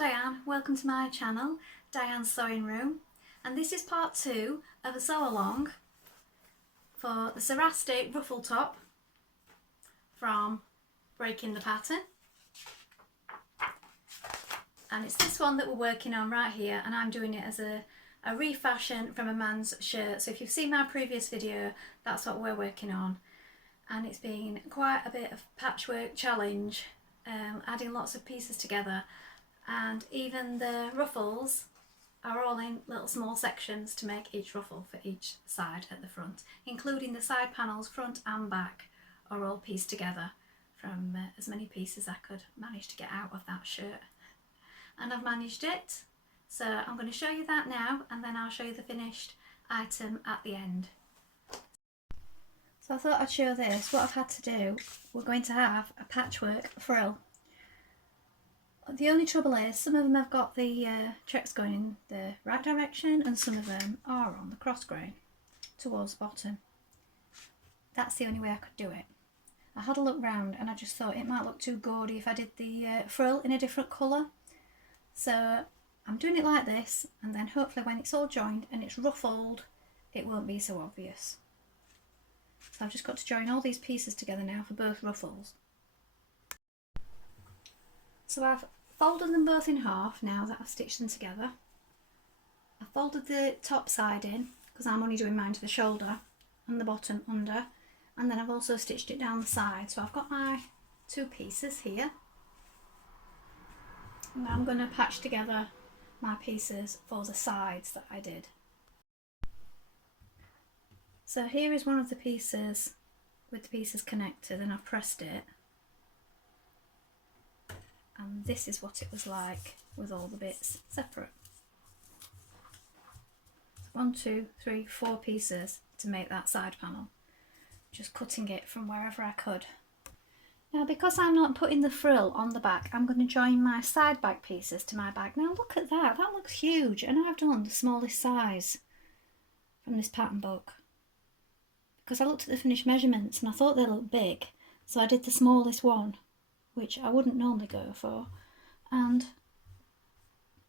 Diane, welcome to my channel, Diane's Sewing Room, and this is part 2 of a sew along for the Saraste ruffle top from Breaking the Pattern. And it's this one that we're working on right here, and I'm doing it as a refashion from a man's shirt. So if you've seen my previous video, that's what we're working on. And it's been quite a bit of patchwork challenge, adding lots of pieces together. And even the ruffles are all in little small sections to make each ruffle for each side at the front, including the side panels, front and back, are all pieced together from as many pieces I could manage to get out of that shirt. And I've managed it, so I'm going to show you that now, and then I'll show you the finished item at the end. So I thought I'd show this. What I've had to do, we're going to have a patchwork frill. The only trouble is some of them have got the checks going in the right direction and some of them are on the cross grain towards the bottom. That's the only way I could do it. I had a look round and I just thought it might look too gaudy if I did the frill in a different colour. So I'm doing it like this, and then hopefully when it's all joined and it's ruffled it won't be so obvious. So I've just got to join all these pieces together now for both ruffles. So I've folded them both in half now that I've stitched them together. I folded the top side in because I'm only doing mine to the shoulder and the bottom under, and then I've also stitched it down the side. So I've got my two pieces here, and I'm going to patch together my pieces for the sides that I did. So here is one of the pieces with the pieces connected, and I've pressed it. And this is what it was like with all the bits separate. 1, 2, 3, 4 pieces to make that side panel. Just cutting it from wherever I could. Now because I'm not putting the frill on the back, I'm going to join my side back pieces to my bag. Now look at that, that looks huge, and I've done the smallest size from this pattern book. Because I looked at the finished measurements and I thought they looked big, so I did the smallest one, which I wouldn't normally go for. And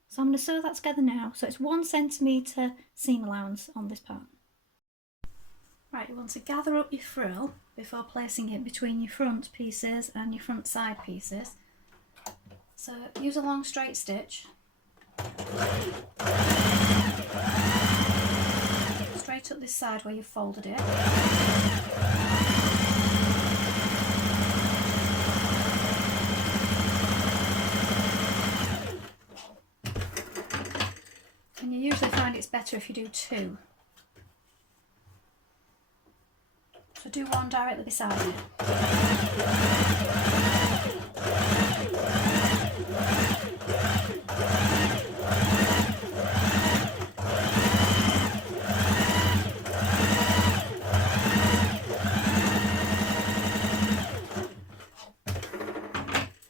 so I'm going to sew that together now. So it's 1 centimetre seam allowance on this part. Right, you want to gather up your frill before placing it between your front pieces and your front side pieces. So use a long straight stitch. Straight up this side where you've folded it. And you usually find it's better if you do 2. So do 1 directly beside it.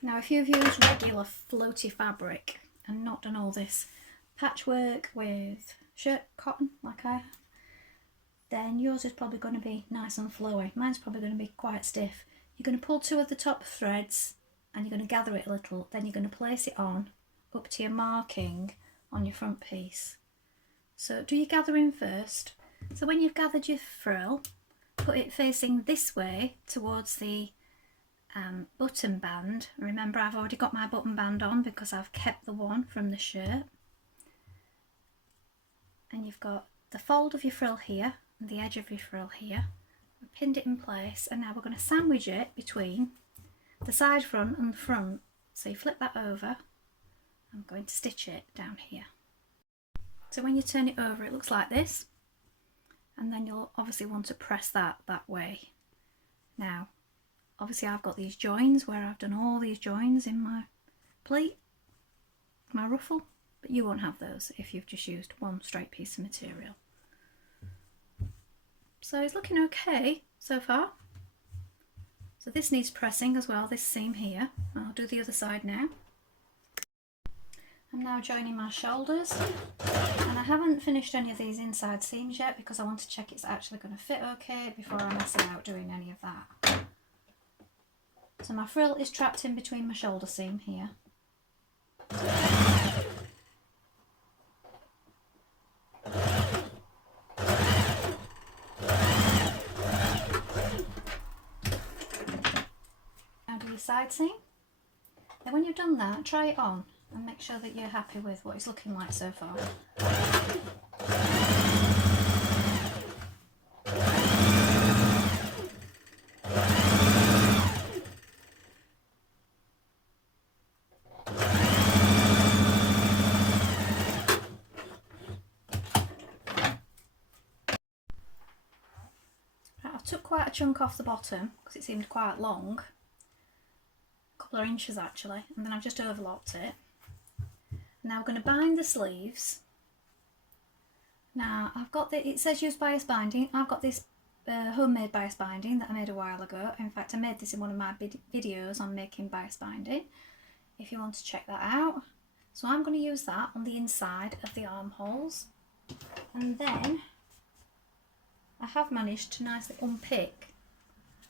Now if you've used regular floaty fabric and not done all this patchwork with shirt cotton like I have, then yours is probably going to be nice and flowy. Mine's probably going to be quite stiff. You're going to pull 2 of the top threads and you're going to gather it a little, then you're going to place it on up to your marking on your front piece. So do your gathering first. So when you've gathered your frill, put it facing this way towards the button band. Remember, I've already got my button band on because I've kept the one from the shirt. And you've got the fold of your frill here and the edge of your frill here. I've pinned it in place, and now we're going to sandwich it between the side front and the front. So you flip that over. I'm going to stitch it down here. So when you turn it over, it looks like this, and then you'll obviously want to press that way. Now obviously I've got these joins where I've done all these joins in my pleat, my ruffle, but you won't have those if you've just used 1 straight piece of material. So it's looking okay so far. So this needs pressing as well, this seam here. I'll do the other side now. I'm now joining my shoulders, and I haven't finished any of these inside seams yet because I want to check it's actually going to fit okay before I mess about doing any of that. So my frill is trapped in between my shoulder seam here. Now do your side seam. Then when you've done that, try it on and make sure that you're happy with what it's looking like so far. Right, I've took quite a chunk off the bottom because it seemed quite long. A couple of inches actually, and then I've just overlocked it. Now we're going to bind the sleeves. Now I've got it says use bias binding. I've got this homemade bias binding that I made a while ago. In fact, I made this in one of my videos on making bias binding, if you want to check that out. So I'm going to use that on the inside of the armholes, and then I have managed to nicely unpick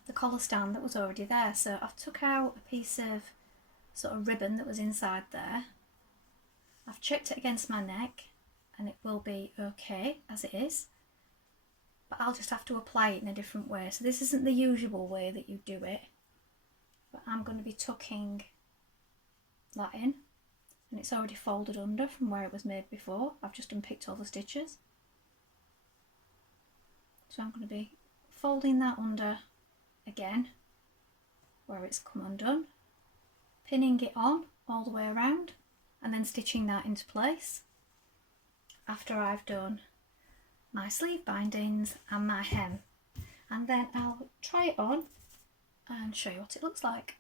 the collar stand that was already there. So I've took out a piece of sort of ribbon that was inside there. I've checked it against my neck and it will be okay as it is, but I'll just have to apply it in a different way. So this isn't the usual way that you do it, but I'm going to be tucking that in, and it's already folded under from where it was made before. I've just unpicked all the stitches. So I'm going to be folding that under again where it's come undone, pinning it on all the way around, and then stitching that into place after I've done my sleeve bindings and my hem. And then I'll try it on and show you what it looks like.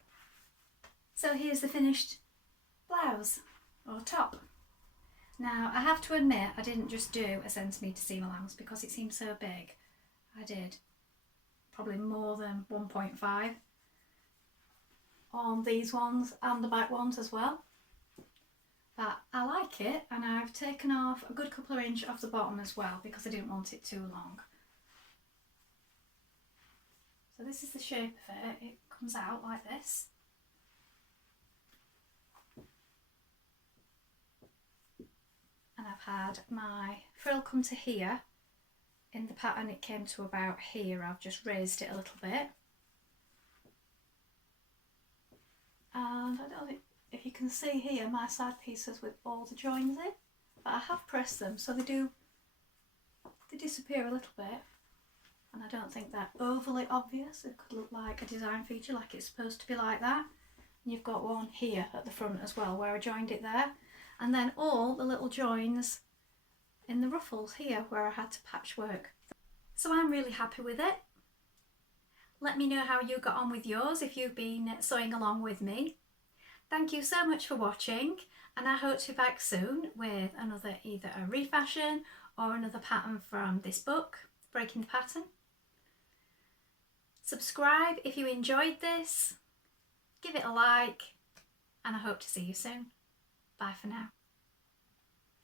So here's the finished blouse or top. Now I have to admit I didn't just do a centimetre seam allowance because it seemed so big. I did probably more than 1.5 on these ones and the back ones as well. But I like it, and I've taken off a good couple of inches off the bottom as well because I didn't want it too long. So this is the shape of it. It comes out like this. And I've had my frill come to here. In the pattern it came to about here. I've just raised it a little bit. And I don't think if you can see here my side pieces with all the joins in, but I have pressed them so they disappear a little bit, and I don't think they're overly obvious. It could look like a design feature, like it's supposed to be like that. And you've got one here at the front as well where I joined it there, and then all the little joins in the ruffles here where I had to patchwork. So I'm really happy with it. Let me know how you got on with yours if you've been sewing along with me. Thank you so much for watching, and I hope to be back soon with another, either a refashion or another pattern from this book, Breaking the Pattern. Subscribe if you enjoyed this, give it a like, and I hope to see you soon. Bye for now.